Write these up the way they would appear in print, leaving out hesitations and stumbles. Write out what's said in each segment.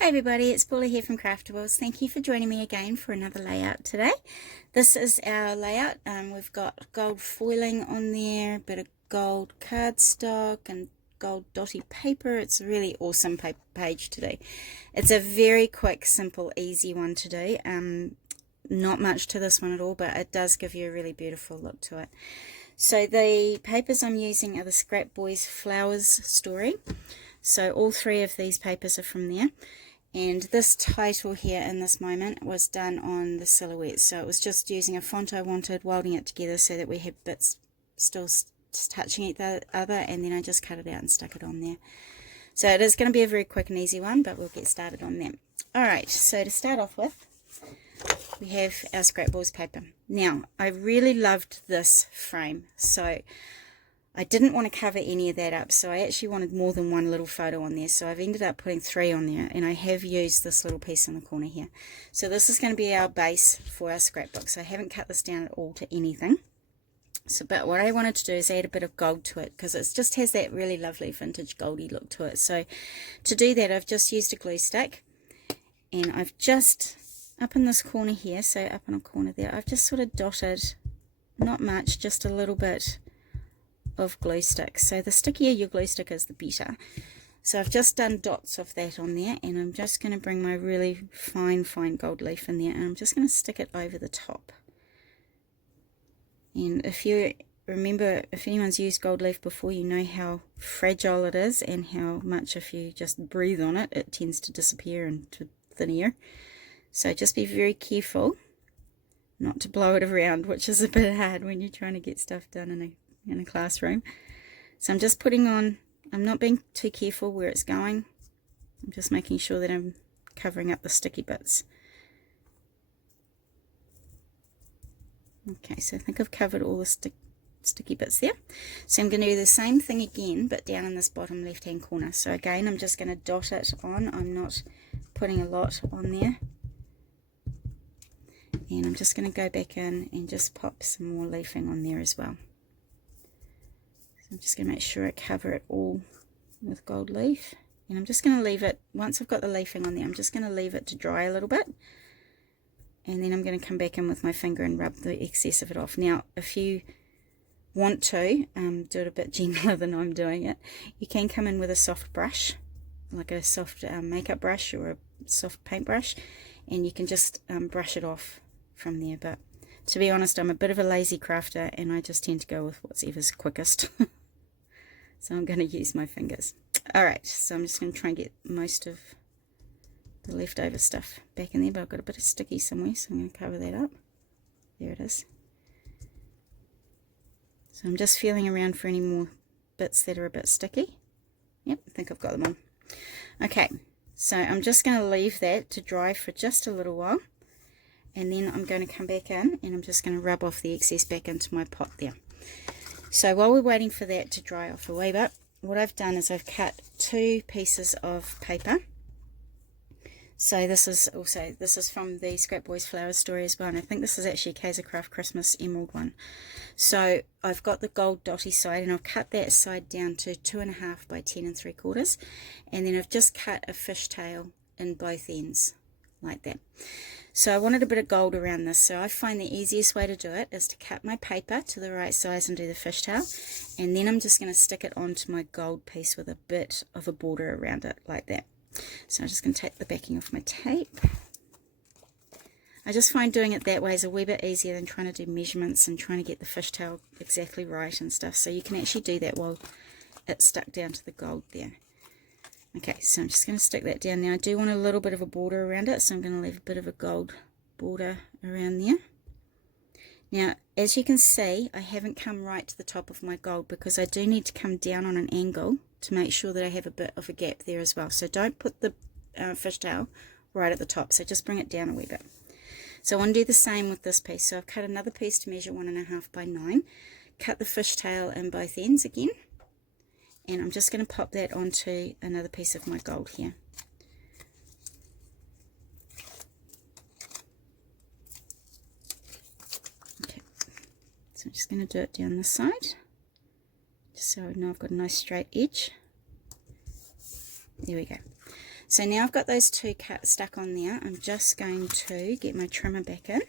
Hey everybody, it's Paula here from Craftables. Thank you for joining me again for another layout today. This is our layout. We've got gold foiling on there, a bit of gold cardstock and gold dotty paper. It's a really awesome page to do. It's a very quick, simple, easy one to do. Not much to this one at all, but it does give you a really beautiful look to it. So the papers I'm using are the Scrap Boys Flowers story. So all three of these papers are from there. And this title here in this moment was done on the silhouette, so it was just using a font I wanted, welding it together so that we had bits still touching each other, and then I just cut it out and stuck it on there. So it is going to be a very quick and easy one, but we'll get started on them. Alright, so to start off with, we have our Scrap Boys paper. Now, I really loved this frame, so I didn't want to cover any of that up, so I actually wanted more than one little photo on there, so I've ended up putting 3 on there, and I have used this little piece in the corner here. So this is going to be our base for our scrapbook, so I haven't cut this down at all to anything. But what I wanted to do is add a bit of gold to it, because it just has that really lovely vintage goldy look to it. So to do that, I've just used a glue stick, and I've just, up in this corner here, so up in a corner there, I've just sort of dotted, not much, just a little bit of glue stick. So the stickier your glue stick is, the better. So I've just done dots of that on there, and I'm just going to bring my really fine gold leaf in there, and I'm just going to stick it over the top. And if you remember, if anyone's used gold leaf before, you know how fragile it is, and how much if you just breathe on it, it tends to disappear into thin air. So just be very careful not to blow it around, which is a bit hard when you're trying to get stuff done in a classroom. So I'm just putting on, I'm not being too careful where it's going, I'm just making sure that I'm covering up the sticky bits. Okay, so I think I've covered all the sticky bits there. So I'm going to do the same thing again, but down in this bottom left hand corner. So again, I'm just going to dot it on, I'm not putting a lot on there. And I'm just going to go back in and just pop some more leafing on there as well. I'm just going to make sure I cover it all with gold leaf, and I'm just going to leave it, once I've got the leafing on there, I'm just going to leave it to dry a little bit, and then I'm going to come back in with my finger and rub the excess of it off. Now if you want to do it a bit gentler than I'm doing it, you can come in with a soft brush, like a soft makeup brush or a soft paintbrush, and you can just brush it off from there. But to be honest, I'm a bit of a lazy crafter, and I just tend to go with whatever's quickest. So I'm going to use my fingers. Alright, so I'm just going to try and get most of the leftover stuff back in there, but I've got a bit of sticky somewhere, so I'm going to cover that up. There it is. So I'm just feeling around for any more bits that are a bit sticky. Yep, I think I've got them on. Okay, so I'm just going to leave that to dry for just a little while, and then I'm going to come back in and I'm just going to rub off the excess back into my pot there. So while we're waiting for that to dry off a wee bit, what I've done is I've cut 2 pieces of paper. So this is from the Scrap Boys Flowers story as well, and I think this is actually a Kaiser Craft Christmas Emerald one. So I've got the gold dotty side, and I've cut that side down to 2.5 by 10 3/4, and then I've just cut a fishtail in both ends like that. So I wanted a bit of gold around this, so I find the easiest way to do it is to cut my paper to the right size and do the fishtail, and then I'm just going to stick it onto my gold piece with a bit of a border around it like that. So I'm just going to take the backing off my tape. I just find doing it that way is a wee bit easier than trying to do measurements and trying to get the fishtail exactly right and stuff, so you can actually do that while it's stuck down to the gold there. Okay, so I'm just going to stick that down. Now I do want a little bit of a border around it, so I'm going to leave a bit of a gold border around there. Now as you can see, I haven't come right to the top of my gold, because I do need to come down on an angle to make sure that I have a bit of a gap there as well. So don't put the fishtail right at the top, so just bring it down a wee bit. So I want to do the same with this piece. So I've cut another piece to measure 1.5 by 9, cut the fishtail in both ends again, and I'm just going to pop that onto another piece of my gold here. Okay, so I'm just going to do it down this side, just so I know I've got a nice straight edge. There we go. So now I've got those two stuck on there. I'm just going to get my trimmer back in,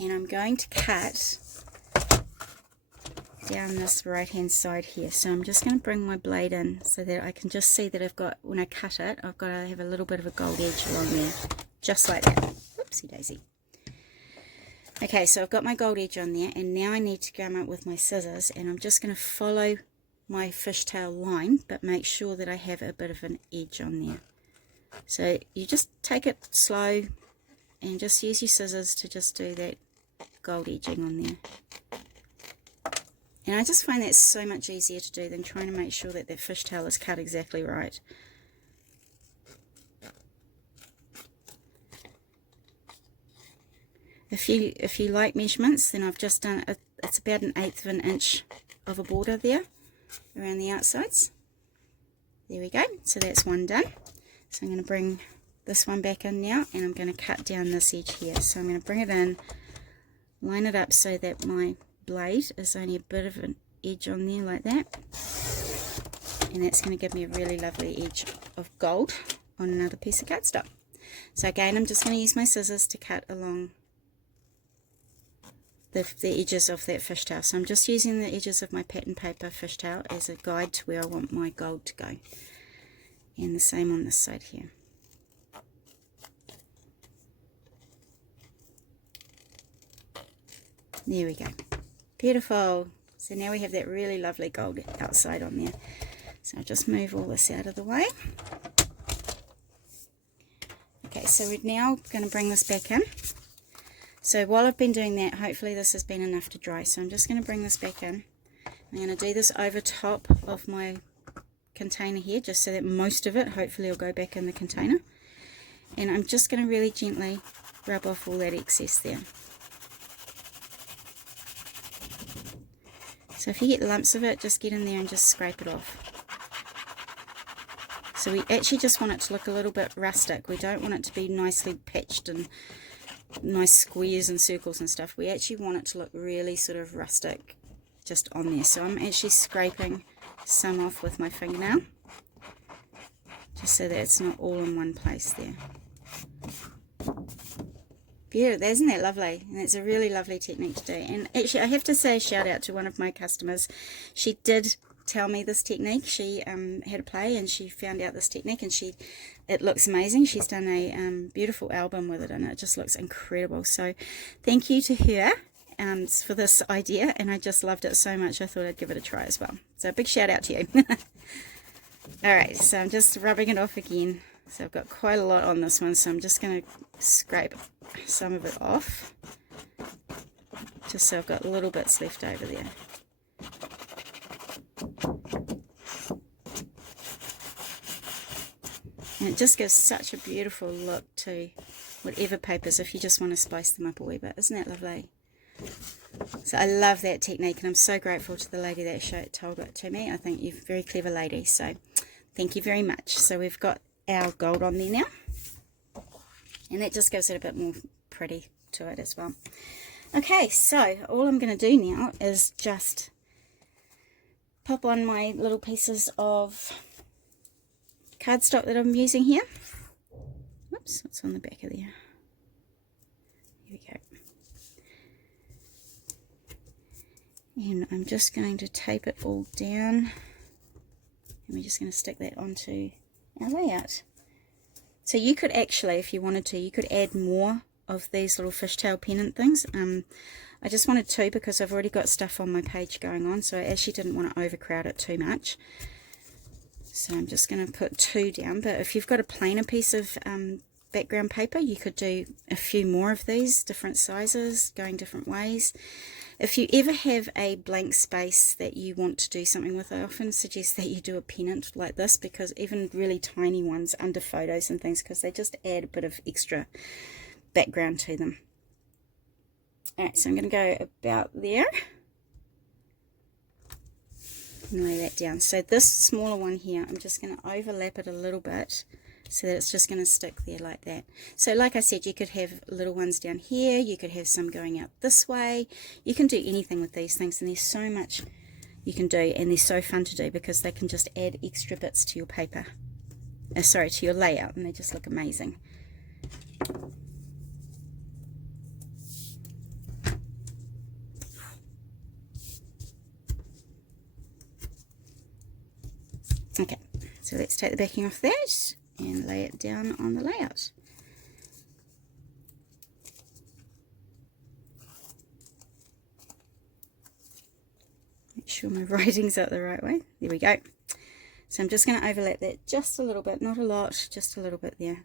and I'm going to cut down this right hand side here. So I'm just going to bring my blade in so that I can just see that I've got, when I cut it, I've got to have a little bit of a gold edge along there, just like that. Whoopsie daisy. Okay, so I've got my gold edge on there, and now I need to come up with my scissors, and I'm just going to follow my fishtail line, but make sure that I have a bit of an edge on there. So you just take it slow and just use your scissors to just do that gold edging on there. And I just find that so much easier to do than trying to make sure that that fishtail is cut exactly right. If you like measurements, then I've just done it's about 1/8 of an inch of a border there around the outsides. There we go. So that's one done. So I'm going to bring this one back in now, and I'm going to cut down this edge here. So I'm going to bring it in, line it up so that my blade is only a bit of an edge on there like that, and that's going to give me a really lovely edge of gold on another piece of cardstock. So again, I'm just going to use my scissors to cut along the edges of that fishtail. So I'm just using the edges of my pattern paper fishtail as a guide to where I want my gold to go, and the same on this side here. There we go. Beautiful. So now we have that really lovely gold outside on there. So I'll just move all this out of the way. Okay, so we're now going to bring this back in. So while I've been doing that, hopefully this has been enough to dry. So I'm just going to bring this back in. I'm going to do this over top of my container here, just so that most of it hopefully will go back in the container. And I'm just going to really gently rub off all that excess there. So if you get lumps of it, just get in there and just scrape it off. So we actually just want it to look a little bit rustic. We don't want it to be nicely patched and nice squares and circles and stuff. We actually want it to look really sort of rustic just on there. So I'm actually scraping some off with my fingernail, just so that it's not all in one place there. Beautiful, isn't that lovely? And it's a really lovely technique to do. And actually, I have to say a shout out to one of my customers. She did tell me this technique. She had a play and she found out this technique, and it looks amazing. She's done a beautiful album with it, and it just looks incredible. So thank you to her for this idea, and I just loved it so much I thought I'd give it a try as well. So big shout out to you. Alright, so I'm just rubbing it off again. So I've got quite a lot on this one, so I'm just going to scrape some of it off, just so I've got little bits left over there. And it just gives such a beautiful look to whatever papers if you just want to spice them up a wee bit. Isn't that lovely? So I love that technique, and I'm so grateful to the lady that told it to me. I think you're a very clever lady, so thank you very much. So we've got our gold on there now, and that just gives it a bit more pretty to it as well. Okay, so all I'm going to do now is just pop on my little pieces of cardstock that I'm using here. Oops, what's on the back of there? Here we go. And I'm just going to tape it all down, and we're just going to stick that onto our layout. So you could actually, if you wanted to, you could add more of these little fishtail pennant things. I just wanted two because I've already got stuff on my page going on, so I actually didn't want to overcrowd it too much. So I'm just going to put two down, but if you've got a plainer piece of background paper, you could do a few more of these, different sizes, going different ways. If you ever have a blank space that you want to do something with, I often suggest that you do a pennant like this, because even really tiny ones under photos and things, because they just add a bit of extra background to them. Alright, so I'm going to go about there and lay that down. So this smaller one here, I'm just going to overlap it a little bit so that it's just going to stick there like that. So like I said, you could have little ones down here, you could have some going out this way. You can do anything with these things, and there's so much you can do, and they're so fun to do because they can just add extra bits to your paper. sorry, to your layout, and they just look amazing. Okay, so let's take the backing off that and lay it down on the layout. Make sure my writing's out the right way. There we go. So I'm just going to overlap that just a little bit, not a lot, just a little bit there.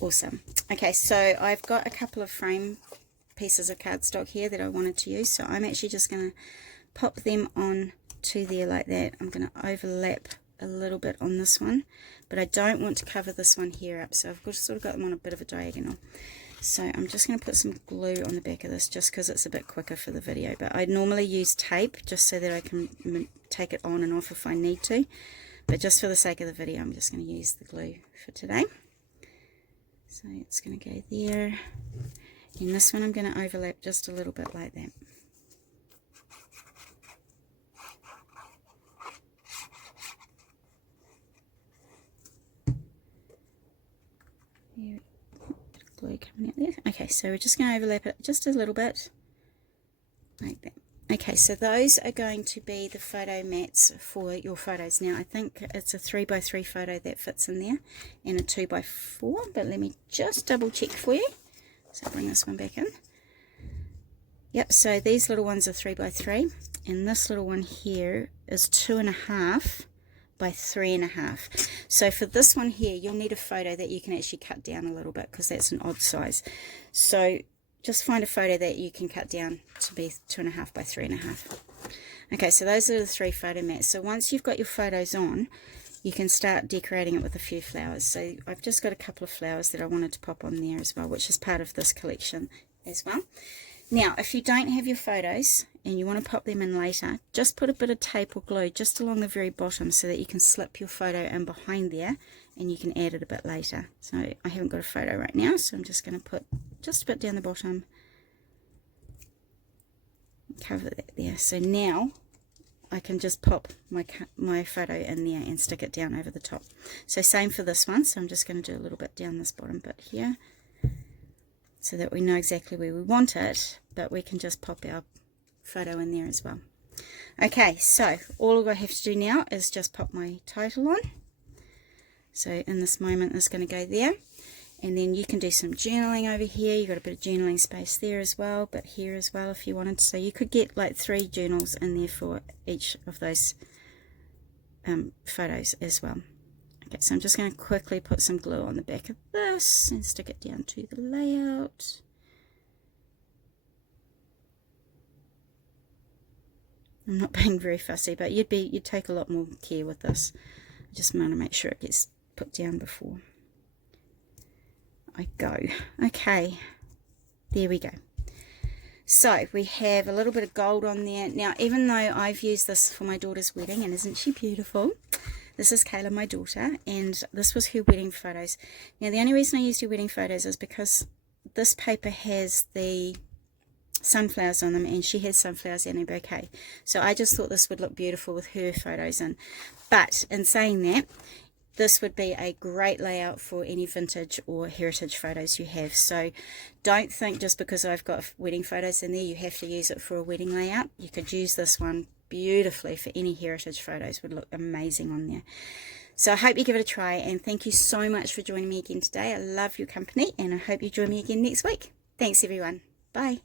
Awesome. Okay, so I've got a couple of frame pieces of cardstock here that I wanted to use, so I'm actually just going to pop them on to there like that. I'm going to overlap a little bit on this one, but I don't want to cover this one here up, so I've sort of got them on a bit of a diagonal. So I'm just going to put some glue on the back of this just because it's a bit quicker for the video, but I normally use tape just so that I can take it on and off if I need to, but just for the sake of the video I'm just going to use the glue for today. So it's going to go there, and this one I'm going to overlap just a little bit like that. Glue coming out there. Okay, so we're just going to overlap it just a little bit like that. Okay, so those are going to be the photo mats for your photos. Now I think it's a 3x3 photo that fits in there and a 2x4, but let me just double check for you. So I'll bring this one back in. Yep, so these little ones are 3x3, and this little one here is 2.5 by 3.5. So for this one here, you'll need a photo that you can actually cut down a little bit because that's an odd size. So just find a photo that you can cut down to be 2.5 by 3.5. Okay, so those are the 3 photo mats. So once you've got your photos on, you can start decorating it with a few flowers. So I've just got a couple of flowers that I wanted to pop on there as well, which is part of this collection as well. Now, if you don't have your photos and you want to pop them in later, just put a bit of tape or glue just along the very bottom so that you can slip your photo in behind there and you can add it a bit later. So I haven't got a photo right now, so I'm just going to put just a bit down the bottom, cover that there. So now I can just pop my photo in there and stick it down over the top. So same for this one, so I'm just going to do a little bit down this bottom bit here, so that we know exactly where we want it, but we can just pop our photo in there as well. Okay, so all I have to do now is just pop my title on. So in this moment it's going to go there, and then you can do some journaling over here. You've got a bit of journaling space there as well, but here as well if you wanted. So you could get like 3 journals in there for each of those photos as well. Okay, so I'm just going to quickly put some glue on the back of this and stick it down to the layout. I'm not being very fussy, but you'd take a lot more care with this. I just want to make sure it gets put down before I go. Okay, there we go. So we have a little bit of gold on there. Now, even though I've used this for my daughter's wedding, and isn't she beautiful? This is Kayla, my daughter, and this was her wedding photos. Now, the only reason I used her wedding photos is because this paper has the sunflowers on them, and she has sunflowers in her bouquet. So I just thought this would look beautiful with her photos in. But in saying that, this would be a great layout for any vintage or heritage photos you have. So don't think just because I've got wedding photos in there, you have to use it for a wedding layout. You could use this one beautifully for any heritage photos. Would look amazing on there. So I hope you give it a try, and thank you so much for joining me again today. I love your company, and I hope you join me again next week. Thanks everyone. Bye.